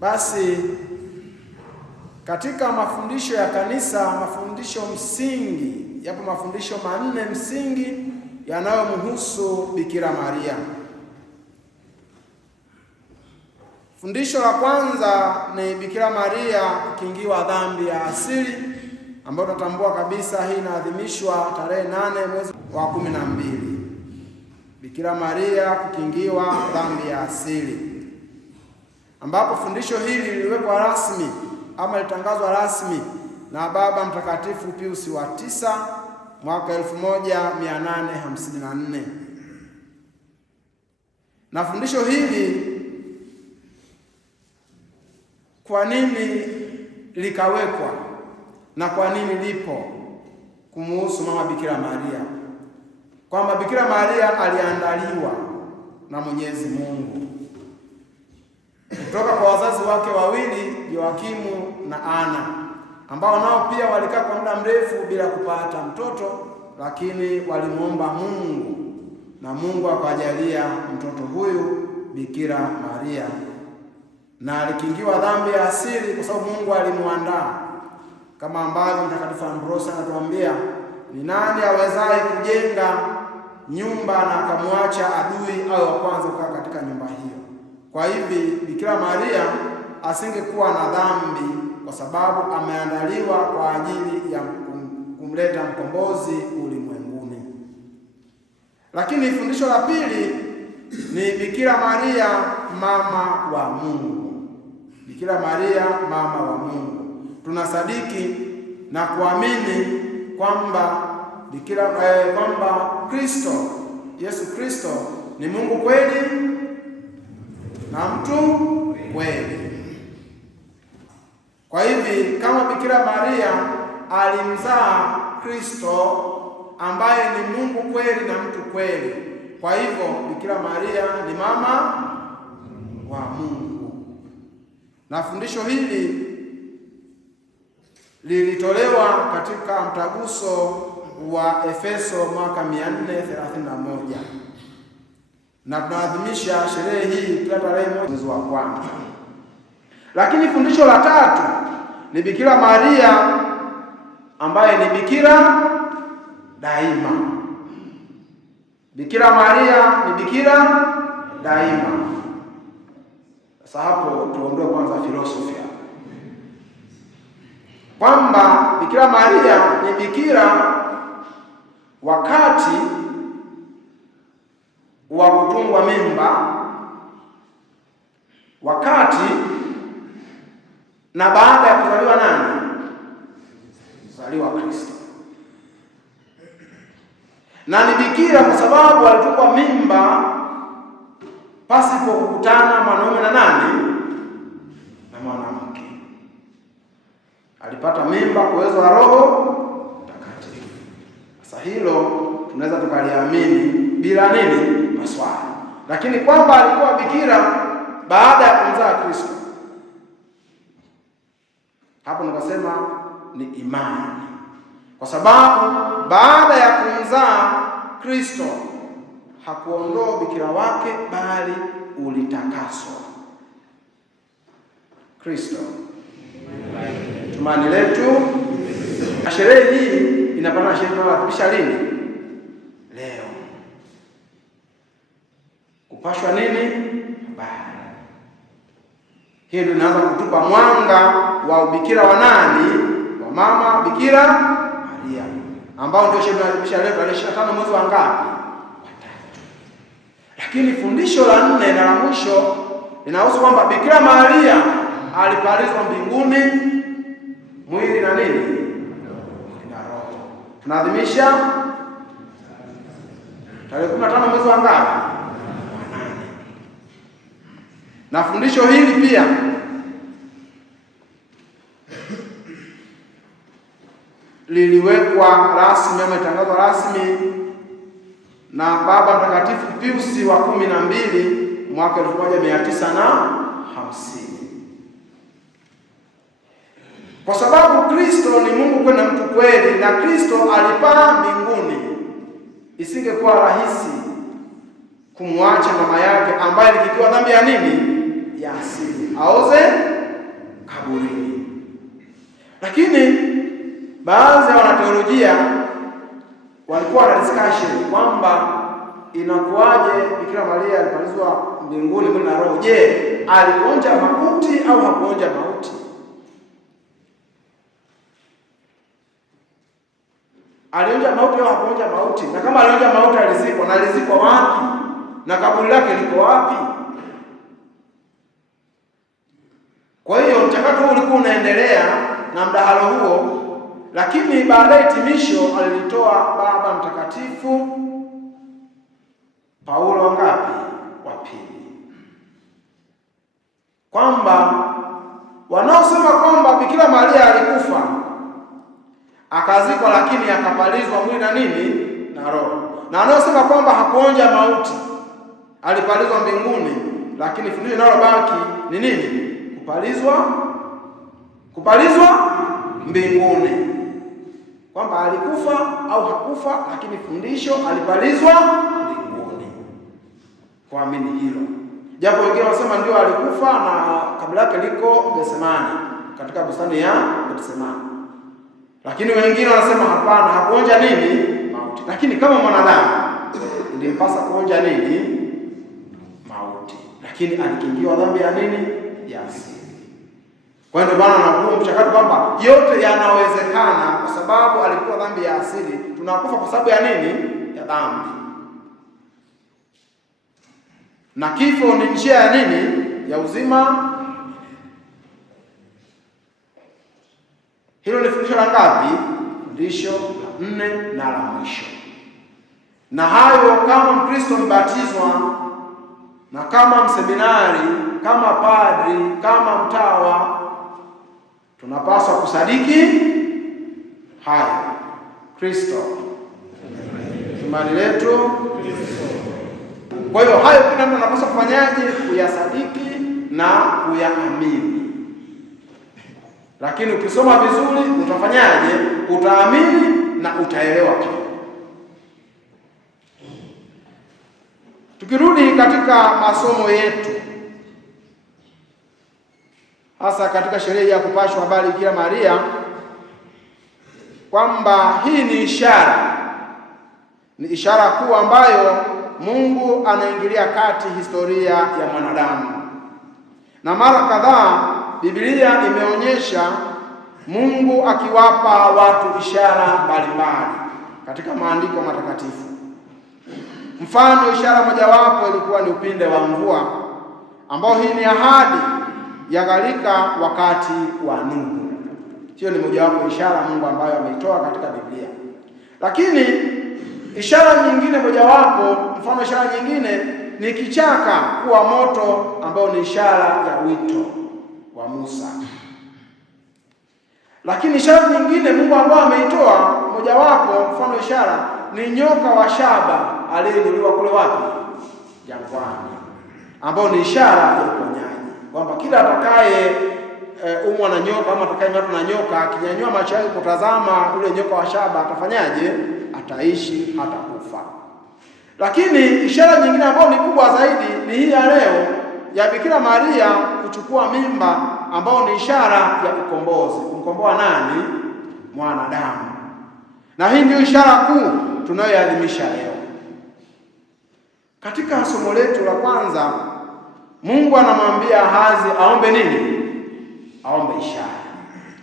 Basi katika mafundisho ya kanisa, mafundisho msingi, yapo mafundisho manne msingi yanayomhusu Bikira Maria. Fundisho la kwanza ni Bikira Maria kukingiwa dhambi ya asili, ambayo tunatambua kabisa hii inaadhimishwa tarehe 8 mwezi wa 12. Bikira Maria kukingiwa dhambi ya asili, ambapo fundisho hili liliwekwa rasmi ama litangazwa rasmi na Baba Mtakatifu Pius wa 9 mwaka 1854. Na fundisho hili kwa nini likawekwa na kwa nini lipo kumuhusu mama Bikira Maria? Kwamba Bikira Maria aliandaliwa na Mwenyezi Mungu kutoka kwa wazazi wake wawili, Yoakimu na Ana, ambao nao pia walikaa kwa muda mrefu bila kupata mtoto, lakini walimuomba Mungu na Mungu akajalia mtoto huyu Bikira Maria, na alikingiwa dhambi ya asili kwa sababu Mungu alimuandaa, kama ambavyo Mtakatifu Ambrose anatuambia, ni nani awezaye kujenga nyumba na akamwacha adui au wa kwanza kukaa katika nyumba hiyo? Kwa hivi Bikira Maria asingekuwa na dhambi kwa sababu ameandaliwa kwa ajili ya kumleta mkombozi ulimwenguni. Lakini fundisho la pili ni Bikira Maria mama wa Mungu. Bikira Maria mama wa Mungu. Tunasadiki na kuamini kwamba kwamba Kristo, Yesu Kristo ni Mungu kweli na mtu kweli. Kwa hivi kama Bikira Maria alimzaa Kristo ambaye ni Mungu kweli na mtu kweli, kwa hivyo Bikira Maria ni mama wa Mungu. Na fundisho hili lilitolewa katika mtaguso wa Efeso mwaka 431. Na tunaadhimisha sherehe hii kila tarehe 1 mwezi wa kwanza. Lakini fundisho la tatu ni Bikira Maria ambaye ni bikira daima. Bikira Maria ni bikira daima. Sasa hapo tuondoe kwanza filosofia, kwamba Bikira Maria ni bikira wakati wa kutungwa mimba, wakati na baada ya kuzaliwa nani? Kuzaliwa Kristo. Na ni bikira kwa sababu alitungwa mimba pasipo kukutana mwanaume na nani? Na mwanamke. Alipata mimba kwa uwezo wa Roho Mtakatifu. Sasa hilo tunaweza tukaliamini bila nini? Maswali. Lakini kwamba alikuwa bikira baada ya kumzaa Kristo, hapo nikasema ni imani, kwa sababu baada ya kumzaa Kristo hakuondoa bikira wake, bali ulitakaswa. Kristo tumani letu. Na sherehe hii inapata sherehe tunayoadhimisha lini? Leo. Kupashwa nini? Habari. Hii ndio inaanza kutupa mwanga wa ubikira wa nani? Wa mama Bikira Maria, ambao ndio sherehe tunaadhimisha leo tarehe 25 mwezi wa ngapi? Lakini fundisho la 4 na la mwisho linahusu kwamba Bikira Maria alipalizwa mbinguni mwili na nini? Na roho. Tunaadhimisha tarehe 15 mwezi wa ngapi? Na fundisho hili pia liliwekwa rasmi ama itangazwa rasmi na Baba Mtakatifu Pius wa 12 mwaka 1950. Kwa sababu Kristo ni Mungu kweli na mtu kweli, na Kristo alipaa mbinguni, isingekuwa rahisi kumwacha mama yake ambaye alikiwa dhambi ya nini? Ya asili, aoze kaburini. Lakini baadhi ya wanateolojia walikuwa na discussion kwamba inakuwaje Bikira Maria alipalizwa mbinguni mwili na roho. Je, alionja mauti au hakuonja mauti? Alionja mauti au hakuonja mauti? Na kama alionja mauti, alizikwa, na alizikwa wapi? Na kaburi lake liko wapi? Kwa hiyo mchakato huu ulikuwa unaendelea na mdahalo huo, lakini baadaye hitimisho alilitoa Baba Mtakatifu Paulo wangapi? Wa pili, kwamba wanaosema kwamba Bikira Maria alikufa akazikwa, lakini akapalizwa mwili na nini? Na roho, na wanaosema kwamba hakuonja mauti, alipalizwa mbinguni, lakini fundisho linalobaki ni nini? Kupalizwa mbinguni, kwamba alikufa au hakufa, lakini fundisho alipalizwa mbinguni. Kuamini hilo, japo wengine wanasema ndio alikufa na kabla yake liko Getsemani, katika bustani ya Getsemani, lakini wengine wanasema hapana, hakuonja nini? Mauti. Lakini kama mwanadamu ilimpasa kuonja nini? Mauti, lakini alikingiwa dhambi ya nini? Ya asili. Kwa hiyo ndio maana na huo mchakato kwamba yote yanawezekana, kwa sababu alikuwa dhambi ya asili. Tunakufa kwa sababu ya nini? Ya dhambi. Na kifo ni njia ya nini? Ya uzima. Hilo ni fundisho la ngapi? Fundisho la 4 na la mwisho. Na hayo kama Mkristo mbatizwa, na kama mseminari, kama padri, kama mtawa, tunapaswa kusadiki hayo. Kristo imani letu. Kwa hiyo hayo kila mtu anapaswa kufanyaje? Kuyasadiki na kuyaamini. Lakini ukisoma vizuri utafanyaje? Utaamini na utaelewa pia. Tukirudi katika masomo yetu, hasa katika sherehe ya kupashwa habari Bikira Maria, kwamba hii ni ishara kuu ambayo Mungu anaingilia kati historia ya mwanadamu. Na mara kadhaa Biblia imeonyesha Mungu akiwapa watu ishara mbalimbali katika maandiko matakatifu. Mfano, ishara mojawapo ilikuwa ni upinde wa mvua, ambao hii ni ahadi ya gharika wakati wa Nuhu. Hiyo ni mojawapo ishara Mungu ambayo ameitoa katika Biblia. Lakini ishara nyingine mojawapo, mfano ishara nyingine ni kichaka kuwa moto, ambao ni ishara ya wito wa Musa. Lakini ishara nyingine Mungu ambayo ameitoa, mojawapo mfano ishara ni nyoka wa shaba aliyeinuliwa kule wapi? Jangwani, ambao ni ishara ya uponyaji, kwamba kila atakaye umwa na nyoka ama atakayeng'atwa na nyoka, akinyanyua macho yake kutazama ule nyoka wa shaba, atafanyaje? Ataishi, hatakufa. Lakini ishara nyingine ambayo ni kubwa zaidi ni hii ya leo ya Bikira Maria kuchukua mimba, ambao ni ishara ya ukombozi. Kumkomboa nani? Mwanadamu. Na hii ndio ishara kuu tunayoadhimisha leo. Katika somo letu la kwanza, Mungu anamwambia Ahazi aombe nini? Aombe ishara.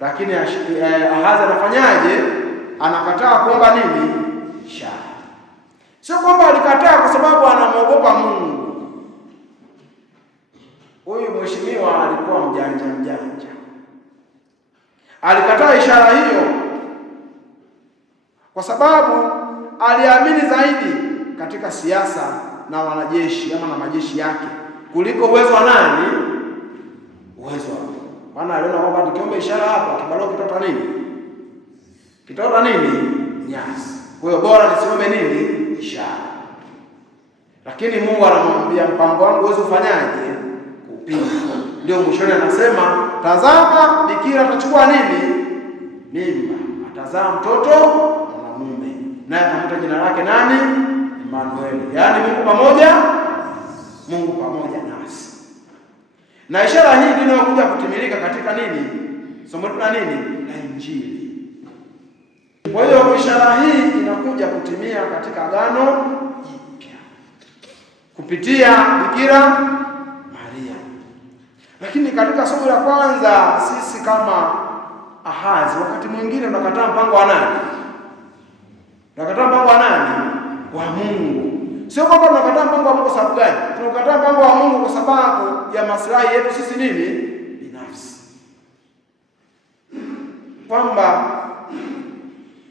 Lakini Ahazi anafanyaje? Anakataa kuomba nini? Ishara. Sio kwamba alikataa kwa sababu anamwogopa Mungu. Huyu mheshimiwa alikuwa mjanja. Alikataa ishara hiyo kwa sababu aliamini zaidi katika siasa na wanajeshi ama na majeshi yake kuliko uwezo wa nani? Uwezo wa Mungu. Maana aliona kwamba tukiomba ishara hapa kibalao kitota nini? Nyasi. Kwa hiyo bora nisiombe nini? Ishara. Lakini Mungu anamwambia mpango wangu huwezi kufanyaje? Kupinga. Ndio mwishoni anasema, tazama bikira atachukua nini? Mimba, atazaa mtoto mwanamume, naye atamwita jina lake nani? Emmanuel, yaani Mungu pamoja nasi. Na ishara hii ndio inayokuja kutimilika katika katika nini? Somo letu la nini? La Injili. Kwa hiyo ishara hii inakuja kutimia katika Agano Jipya kupitia Bikira Maria. Lakini katika somo la kwanza, sisi kama Ahazi, wakati mwingine tunakataa mpango wa nani? Tunakataa mpango wa nani? Wa Mungu. Sio kwamba tunakataa mpango wa Mungu kwa sababu gani? Tunakataa mpango wa Mungu kwa sababu ya maslahi yetu sisi nini? Binafsi. Kwamba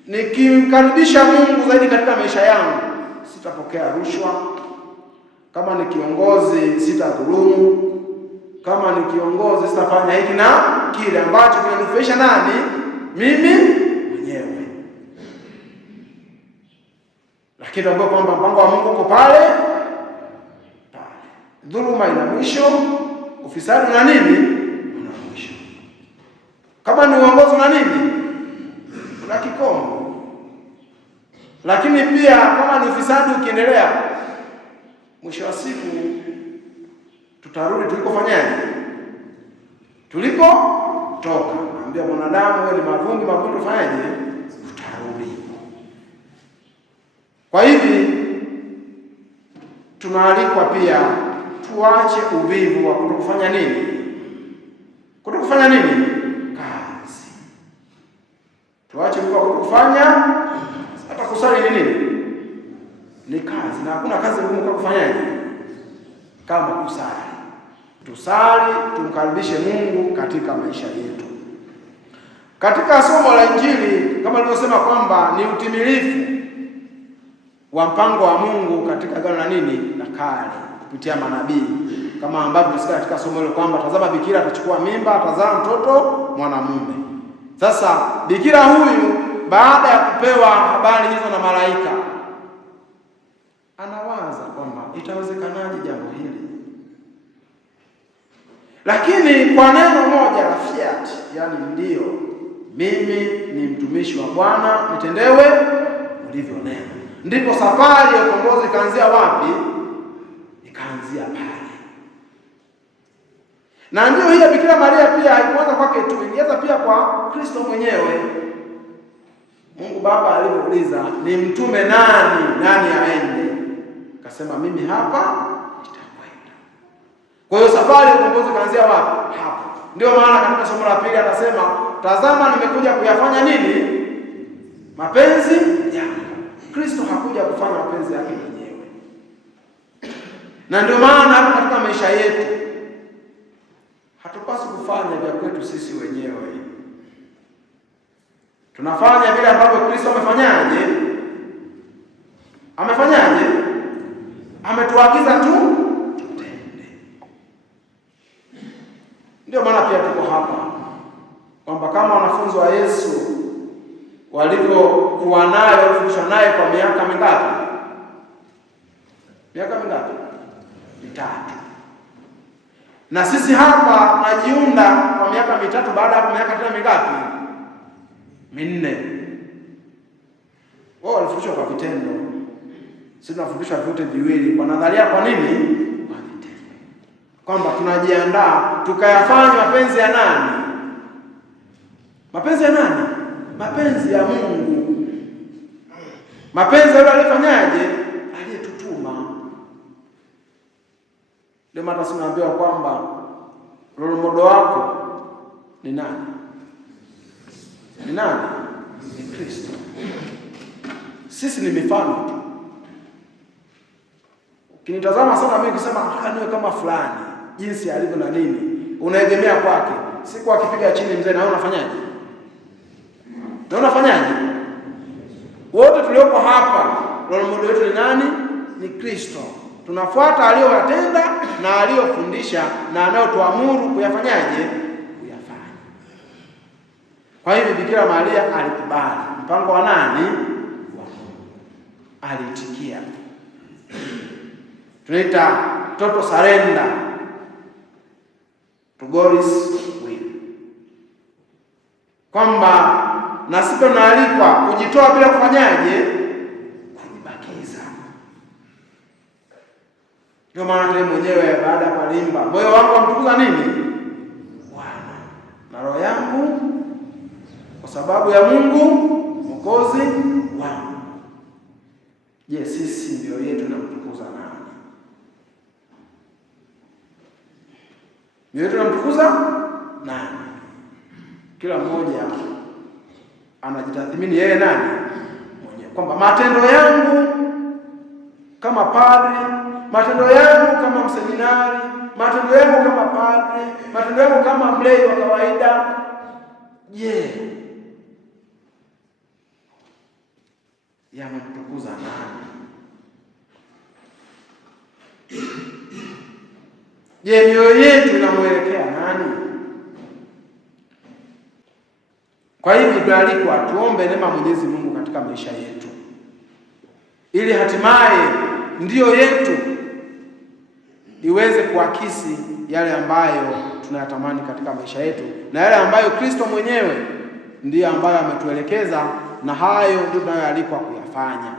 nikimkaribisha Mungu zaidi katika maisha yangu, sitapokea rushwa. Kama ni kiongozi, sitadhulumu. Kama ni kiongozi, sitafanya hiki na kile ambacho kinanufaisha nani? Mimi mwenyewe. Lakini tambua kwamba mpango wa Mungu uko pale pale. Dhuluma ina mwisho, ufisadi na nini? Una mwisho. Kama ni uongozi na nini? Una kikomo. Lakini pia kama ni ufisadi ukiendelea, mwisho wa siku tutarudi tulikofanyaje? Tulipotoka. Naambia mwanadamu wewe ni mavumbi, mavumbi ufanyaje? Utarudi. Kwa hivi tunaalikwa pia tuache uvivu wa kutokufanya nini? Kutokufanya nini? Kazi. Tuache uvivu wa kutokufanya. Hata kusali ni nini? Ni kazi, na hakuna kazi ngumu kama kufanyaje? Kama kusali. Tusali, tumkaribishe Mungu katika maisha yetu. Katika somo la Injili, kama nilivyosema kwamba ni utimilifu wa mpango wa Mungu katika Agano la nini? La Kale, kupitia manabii. Kama ambavyo tunasikia katika somo hilo kwamba tazama bikira atachukua mimba, atazaa mtoto mwanamume. Sasa bikira huyu baada ya kupewa habari hizo na malaika, anawaza kwamba itawezekanaje jambo hili? Lakini kwa neno moja la fiat, yani ndio, mimi ni mtumishi wa Bwana, nitendewe ulivyonena. Ndipo safari ya ukombozi ikaanzia wapi? Ikaanzia pale. Na ndio hiyo Bikira Maria pia haikuanza kwake tu, ilianza pia kwa Kristo mwenyewe. Mungu Baba aliuliza, ni mtume nani aende? Akasema mimi hapa nitakwenda. Kwa hiyo safari ya ukombozi ikaanzia wapi? Hapo. Ndio maana katika somo la pili anasema, tazama nimekuja kuyafanya nini? Mapenzi yangu. Kristo hakuja kufanya mapenzi yake mwenyewe. Na ndio maana katika maisha yetu hatupaswi kufanya vya kwetu sisi wenyewe. Tunafanya vile ambavyo Kristo amefanyaje? Amefanyaje? Ametuagiza tu tutende. Ndio maana pia tuko hapa kwamba kama wanafunzi wa Yesu walivyokuwa naye, walifundishwa naye kwa miaka mingapi? Miaka mingapi? 3. Na sisi hapa najiunda kwa miaka 3, baada ya miaka tena mingapi? 4. Wao walifundishwa kwa vitendo. Sisi tunafundishwa vyote viwili, kwa nadharia. Kwa nini? Kwa vitendo. Kwamba tunajiandaa tukayafanya mapenzi ya nani? Mapenzi ya nani? Mapenzi ya Mungu. Mapenzi yule alifanyaje? Aliyetutuma. Ndio maana tunaambiwa kwamba role model wako ni nani? Ni nani? Ni Kristo. Sisi ni mifano tu. Ukinitazama sana mimi kusema niwe kama fulani, jinsi alivyo na nini, unaegemea kwake. Siku akipiga chini mzee, na wewe unafanyaje? Na unafanyaje? Wote tulioko hapa, role model wetu ni nani? Ni Kristo. Tunafuata aliyowatenda na aliyofundisha na anayotuamuru kuyafanyaje? Kuyafanya. Kwa hivyo Bikira Maria alikubali mpango wa nani? Wa Mungu. Aliitikia. Tunaita total surrender to God's will. Kwamba na sisi tunaalikwa kujitoa bila kufanyaje? Kujibakiza. Ndio maana yeye mwenyewe baada ya kulimba, moyo wangu umtukuza nini? Bwana. sababu ya Mungu Mwokozi wangu. Je, sisi mioyo yetu inamtukuza nani? Mioyo yetu inamtukuza nani? Kila mmoja anajitathmini yeye nani mwenyewe, kwamba matendo yangu kama padri, matendo yangu kama mseminari, matendo yangu kama padri, matendo yangu kama mlei wa kawaida, je, yanamtukuza nani? Je, mioyo yetu inamwelekea nani? Kwa hivyo tunaalikwa tuombe neema Mwenyezi Mungu katika maisha yetu, ili hatimaye ndiyo yetu iweze kuakisi yale ambayo tunayatamani katika maisha yetu, na yale ambayo Kristo mwenyewe ndiye ambaye ametuelekeza, na hayo ndio tunayoalikwa kuyafanya.